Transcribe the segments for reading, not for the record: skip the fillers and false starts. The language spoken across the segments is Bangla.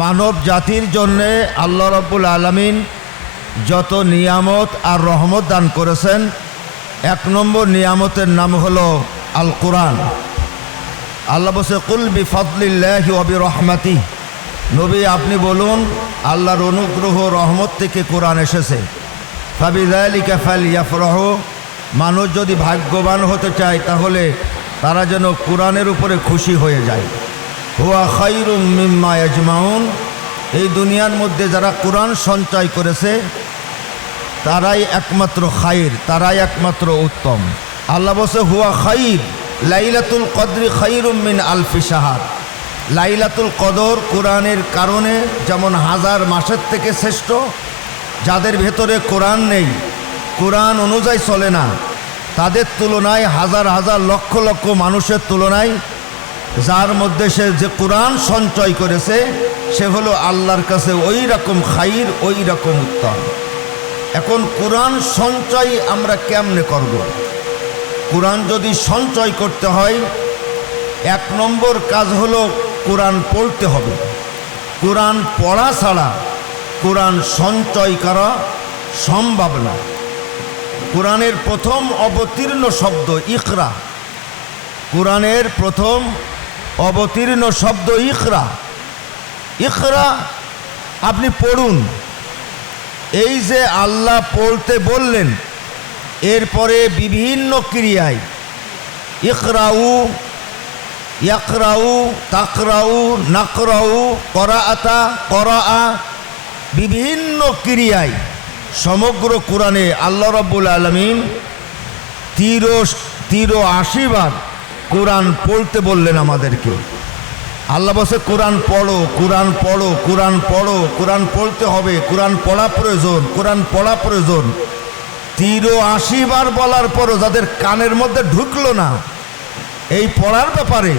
মানব জাতির জন্যে আল্লাহ রাব্বুল আলামিন যত নিয়ামত আর রহমত দান করেছেন, এক নম্বর নিয়ামতের নাম হলো আল কোরআন। আল্লাহ বলছে কুল বিফাদলিল্লাহি ওয়া বিরহমাতিহি, নবী আপনি বলুন আল্লাহর অনুগ্রহ রহমত থেকে কোরআন এসেছে। ফাবিযালিকা ফালইফরাহু, মানুষ যদি ভাগ্যবান হতে চায় তাহলে তারা যেন কোরআনের উপরে খুশি হয়ে যায়। হুয়া খায়রুম মিম্মা ইয়াজমাউন, এই দুনিয়ার মধ্যে যারা কোরআন সঞ্চয় করেছে তারাই একমাত্র খায়র, তারাই একমাত্র উত্তম। আল্লাহ বলছে হুয়া খায়র, লাইলাতুল কদরি খায়রুম মিন আলফি শাহর। লাইলাতুল কদর কোরআনের কারণে যেমন হাজার মাসের থেকে শ্রেষ্ঠ। যাদের ভেতরে কোরআন নেই, কোরআন অনুযায়ী চলে না, তাদের তুলনায় হাজার হাজার লক্ষ লক্ষ মানুষের তুলনায় যার মধ্যে সে যে কোরআন সঞ্চয় করেছে সে হলো আল্লাহর কাছে ওই রকম খায়র, ওই রকম উত্তম। এখন কোরআন সঞ্চয় আমরা কেমনে করব? কোরআন যদি সঞ্চয় করতে হয়, এক নম্বর কাজ হলো কোরআন পড়তে হবে। কোরআন পড়া ছাড়া কোরআন সঞ্চয় করা সম্ভব না। কোরআনের প্রথম অবতীর্ণ শব্দ ইকরা, কোরআনের প্রথম অবতীর্ণ শব্দ ইকরা। ইকরা আপনি পড়ুন। এই যে আল্লাহ পড়তে বললেন, এরপরে বিভিন্ন ক্রিয়ায় ইকরাউ, ইয়াকরাউ, তাকরাউ, নাকরাউ, করাআতা, করাআ, বিভিন্ন ক্রিয়ায় সমগ্র কোরআনে আল্লাহ রাব্বুল আলামিন 83 বার কোরআন পড়তে বললেন আমাদেরকে। আল্লাহ বলছে কোরআন পড়ো, কোরআন পড়ো, কোরআন পড়ো, কোরআন পড়তে হবে, কোরআন পড়া প্রয়োজন, কোরআন পড়া প্রয়োজন। 83 বার বলার পরও যাদের কানের মধ্যে ঢুকলো না এই পড়ার ব্যাপারে,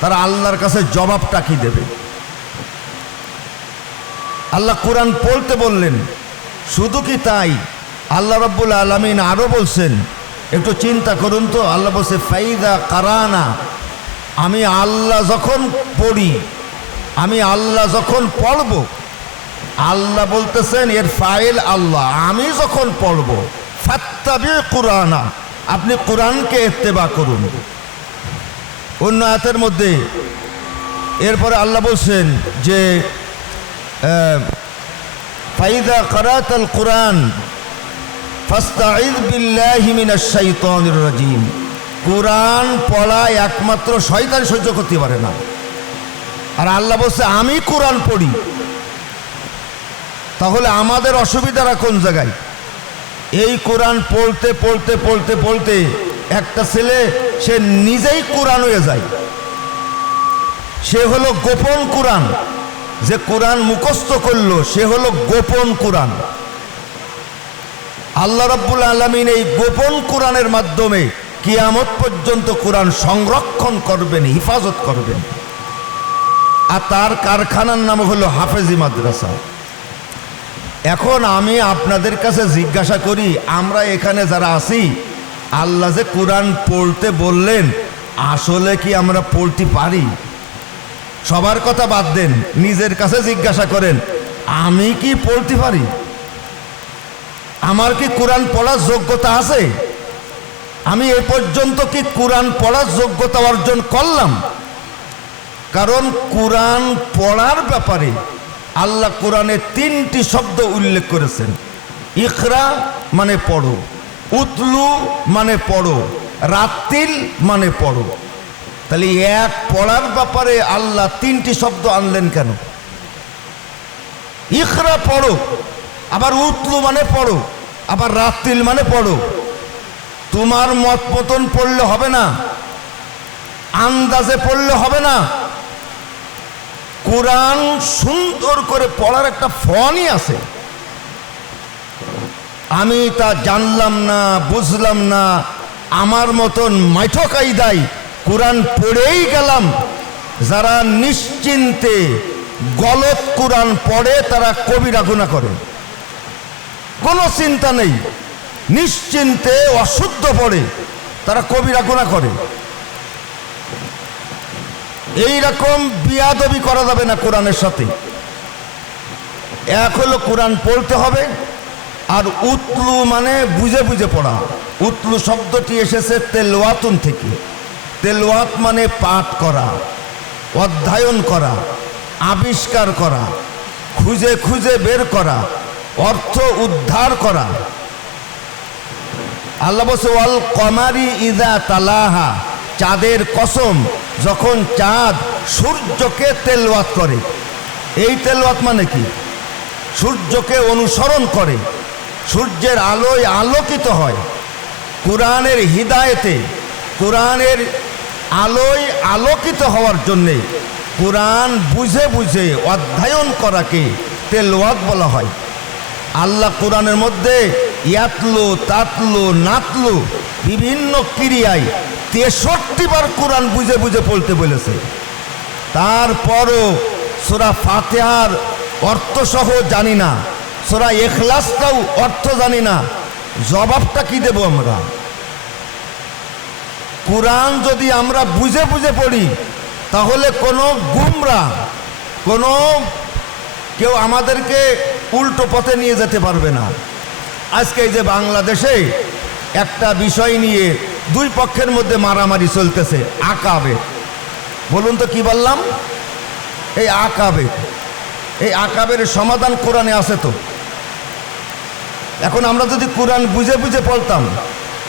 তারা আল্লাহর কাছে জবাবটা কি দেবে? আল্লাহ কোরআন পড়তে বললেন। শুধু কি তাই, আল্লাহ রাব্বুল আলামিন আরও বলছেন, একটু চিন্তা করুন তো। আল্লাহ বলছে ফাইদা কারানা, আমি আল্লাহ যখন পড়ি, আমি আল্লাহ যখন পড়ব, আল্লাহ বলতেছেন এর ফাইল আল্লাহ, আমি যখন পড়ব, ফাত্তাবি কুরআনা, আপনি কোরআনকে ইত্তেবা করুন। অন্য আয়াতের মধ্যে এরপরে আল্লাহ বলছেন যে ফাইদা কারাতাল কুরআন ফাস্তাইয বিল্লাহি মিনাশ শাইতানির রাজিম, কোরআন পড়া একমাত্র শয়তান সহ্য করতে পারে না। আর আল্লাহ বলছে আমি কোরআন পড়ি। তাহলে আমাদের অসুবিধাটা কোন জায়গায়? এই কোরআন পড়তে পড়তে পড়তে পড়তে একটা ছেলে সে নিজেই কোরআন হয়ে যায়। সে হলো গোপন কোরআন, যে কোরআন মুখস্থ করলো সে হলো গোপন কোরআন। আল্লাহ রাব্বুল আলামিন এই গোপন কোরআনের মাধ্যমে কিয়ামত পর্যন্ত কোরআন সংরক্ষণ করবেন, হিফাজত করবেন। আর তার কারখানার নাম হলো হাফেজি মাদ্রাসা। এখন আমি আপনাদের কাছে জিজ্ঞাসা করি, আমরা এখানে যারা আছি, আল্লাহ যে কোরআন পড়তে বললেন, আসলে কি আমরা পড়তে পারি? সবার কথা বাদ দেন, নিজের কাছে জিজ্ঞাসা করেন, আমি কি পড়তে পারি? আমার কি কোরআন পড়ার যোগ্যতা আছে? আমি এ পর্যন্ত কি কোরআন পড়ার যোগ্যতা অর্জন করলাম? কারণ কোরআন পড়ার ব্যাপারে আল্লাহ কোরআনে 3টি শব্দ উল্লেখ করেছেন। ইকরা মানে পড়ো, উতলু মানে পড়ো, রাত্তিল মানে পড়ো। তাহলে এক পড়ার ব্যাপারে আল্লাহ 3টি শব্দ আনলেন কেন? ইকরা পড়ো, আবার উতলু মানে পড়ো, আবার রাত্তিল মানে পড়ো। তোমার মত মতন পড়লে হবে না, আন্দাজে পড়লে হবে না। কোরআন সুন্দর করে পড়ার একটা ফলই আছে। আমি তা জানলাম না, বুঝলাম না, আমার মতন মাইঠো কায়দায় কোরআন পড়েই গেলাম। যারা নিশ্চিন্তে গলত কোরআন পড়ে তারা কবিরা গুনাহ করে, কোনো চিন্তা নেই, নিশ্চিন্তে অশুদ্ধ পড়ে তারা কবিরা গুনাহ করে। এই রকম বিয়াদবি করা যাবে না কোরআনের সাথে। এক হলো কোরআন পড়তে হবে, আর উতলু মানে বুঝে বুঝে পড়া। উতলু শব্দটি এসেছে তেলওয়াতুন থেকে। তেলওয়াত মানে পাঠ করা, অধ্যয়ন করা, আবিষ্কার করা, খুঁজে খুঁজে বের করা, অর্থ উদ্ধার করা। আল্লাহ বলছে ওয়াল কমারি ইযা তালাহা, চাঁদের কসম যখন চাঁদ সূর্যকে তেলওয়াত করে। এই তেলওয়াত মানে কি? সূর্যকে অনুসরণ করে, সূর্যের আলোয় আলোকিত হয়। কোরআনের হিদায়েতে, কোরআনের আলোয় আলোকিত হওয়ার জন্যে কোরআন বুঝে বুঝে অধ্যয়ন করাকে তেলওয়াত বলা হয়। আল্লাহ কোরআনের মধ্যে ইয়াতলু, তাতলু, নাতলু বিভিন্ন ক্রিয়ায় 63 বার কোরআন বুঝে বুঝে পড়তে বলেছে। তারপরও সূরা ফাতিহার অর্থসহ জানি না, সূরা ইখলাসটাও অর্থ জানি না, জবাবটা কি দেব আমরা? কোরআন যদি আমরা বুঝে বুঝে পড়ি তাহলে কোনো গুমরা, কোনো কেউ আমাদেরকে উল্টো পথে নিয়ে যেতে পারবে না। আজকে এই যে বাংলাদেশে একটা বিষয় নিয়ে দুই পক্ষের মধ্যে মারামারি চলতেছে, আকাবে। বলুন তো কি বললাম? এই আকাবে, এই আকাবের সমাধান কোরআনে আছে তো। এখন আমরা যদি কোরআন বুঝে বুঝে পড়তাম,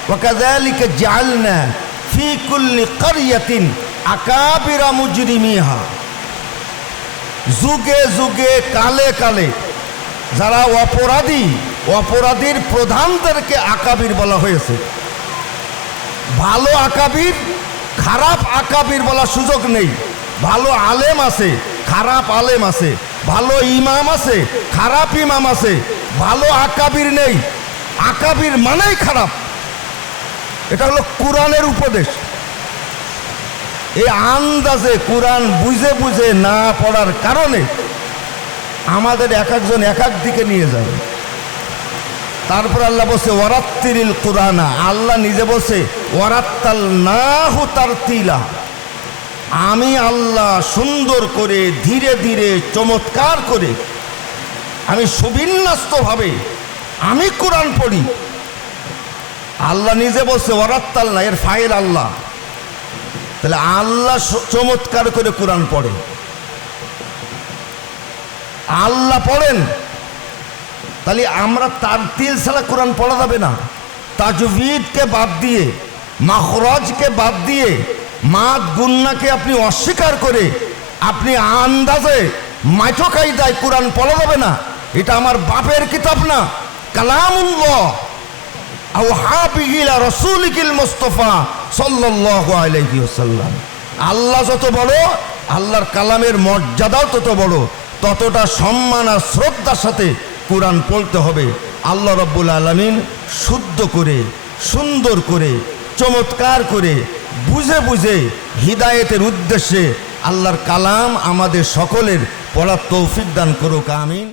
ওয়াকাযালিকা জাআলনা ফি কুল্লি ক্বরিয়াতিন আকাবিরা মুজরিমিহা, যুগে যুগে কালে কালে যারা অপরাধী, অপরাধীর প্রধানদেরকে আকাবির বলা হয়েছে। ভালো আকাবির, খারাপ আকাবির বলার সুযোগ নেই। ভালো আলেম আছে, খারাপ আলেম আছে, ভালো ইমাম আছে, খারাপ ইমাম আছে, ভালো আকাবির নেই। আকাবির মানেই খারাপ। এটা হলো কোরআনের উপদেশ। এই আন্দাজে কোরআন বুঝে বুঝে না পড়ার কারণে আমাদের এক একজন এক এক দিকে নিয়ে যায়। তারপর আল্লাহ বলছে ওয়ারাত্তিলিল কুরআনা, আল্লাহ নিজে বলছে ওয়ারাত্তালনাহু তারতিলা, আমি আল্লাহ সুন্দর করে ধীরে ধীরে চমৎকার করে আমি সুবিন্যস্তভাবে আমি কোরআন পড়ি। আল্লাহ নিজে বলছে ওয়ারাত্তালনা, এর ফাইল আল্লাহ। তাহলে আল্লাহ চমৎকার করে কোরআন পড়ে, আল্লাহ পড়েন। তাহলে আমরা তারতিল ছাড়া কোরআন পড়া যাবে না। তাজবিদকে বাদ দিয়ে, মাখরাজকে বাদ দিয়ে, মাদ গুন্নাকে আপনি অস্বীকার করে আপনি আন্দাজে মাইঠো কায়দায় কোরআন পড়া যাবে না। এটা আমার বাপের কিতাব না, কালামুল্লাহ আওহা বিহি ইলা রাসূলিল মুস্তাফা সাল্লাল্লাহু আলাইহি ওয়াসাল্লাম। আল্লাহ যত বড়, আল্লাহর কালামের মর্যাদাও তত বড়, ততটা সম্মান আর শ্রদ্ধার সাথে কোরআন পড়তে হবে। আল্লাহ রাব্বুল আলামিন শুদ্ধ করে, সুন্দর করে, চমৎকার করে, বুঝে বুঝে হিদায়েতের উদ্দেশ্যে আল্লাহর কালাম আমাদের সকলের পড়ার তৌফিক দান করুক, আমিন।